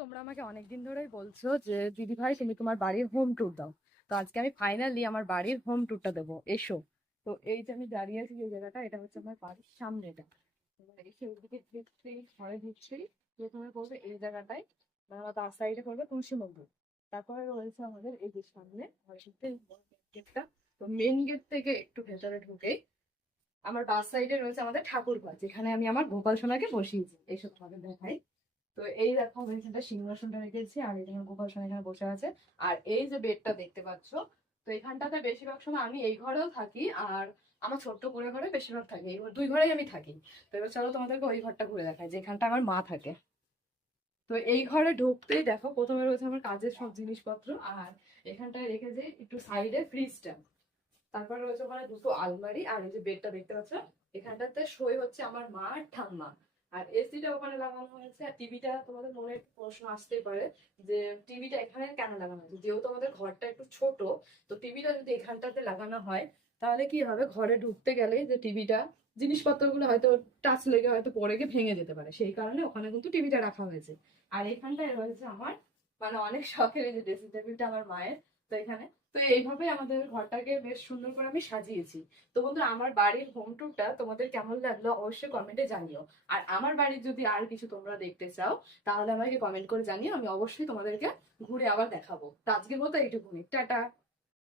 তোমরা আমাকে অনেকদিন ধরেই বলছো যে দিদি ভাই তুমি তোমার বাড়ির হোম ট্যুর দাও। তো আজকে আমি ফাইনালি আমার বাড়ির হোম ট্যুরটা দেবো, এসো। তো এই যে আমি দাঁড়িয়ে আছি যে জায়গাটা, এটা হচ্ছে আমার বাড়ির সামনে। এটা তোমরা এসে ওদিকে ঢুকছি, ঘরে ঢুকছি, প্রথমে করবে এই জায়গাটায়, মানে আমার তার সাইডে করবে তুলসী মন্দির। তারপরে রয়েছে আমাদের এই যে সামনে ঘরে ঢুকতে গেটটা। তো মেন গেট থেকে একটু ভেতরে ঢুকেই আমার বাস সাইডে রয়েছে আমাদের ঠাকুর ঘর, যেখানে আমি আমার গোপাল সোনাকে বসিয়েছি। এইসব তোমাদের দেখাই। তো এই দেখো আমি এখানটা সিংহাসনটা রেখেছি, আর এখানে গোপাল সোনা এখানে বসে আছে। আর এই যে বেডটা দেখতে পাচ্ছ, তো এখানটাতে বেশিরভাগ সময় আমি এই ঘরেও থাকি, আর আমার ছোট্ট করে ঘরে বেশিরভাগ থাকি। এই দুই ঘরেই আমি থাকি। তো এবার চলো তোমাদেরকে ওই ঘরটা ঘুরে দেখাই, যেখানটা আমার মা থাকে। তো এই ঘরে ঢুকতেই দেখো প্রথমে রয়েছে আমার কাজের সব জিনিসপত্র, আর এখানটায় রেখেছি একটু সাইডে ফ্রিজটা। তারপর রয়েছে ওখানে দুটো আলমারি, আর এই যে বেডটা দেখতে পাচ্ছ, এখানটাতে শোয় হচ্ছে আমার মা আর ঠাম্মা। আর এসিটা ওখানে লাগানো হয়েছে। আর টিভিটা, তোমাদের মনে প্রশ্ন আসতেই পারে যে টিভিটা এখানে কেন লাগানো হয়েছে। যেহেতু আমাদের ঘরটা একটু ছোট, তো টিভিটা যদি এখানটাতে লাগানো হয় তাহলে কি হবে, ঘরে ঢুকতে গেলে যে টিভিটা জিনিসপত্রগুলো হয়তো টাচ লেগে হয়তো পড়ে গিয়ে ভেঙে যেতে পারে, সেই কারণে ওখানে কিন্তু টিভিটা রাখা হয়েছে। আর এখানটায় রয়েছে আমার মানে অনেক শখের এই যে ড্রেসিং টেবিলটা আমার মায়ের। তো এখানে, তো এইভাবে আমাদের ঘরটাকে বেশ সুন্দর করে আমি সাজিয়েছি। তো বন্ধুরা, আমার বাড়ির হোম ট্যুরটা তোমাদের কেমন লাগলো অবশ্যই কমেন্টে জানিও। আর আমার বাড়ির যদি আর কিছু তোমরা দেখতে চাও তাহলে আমাকে কমেন্ট করে জানিও, আমি অবশ্যই তোমাদেরকে ঘুরে আবার দেখাবো। তো আজকের মতো এইটুকুনি, টাটা।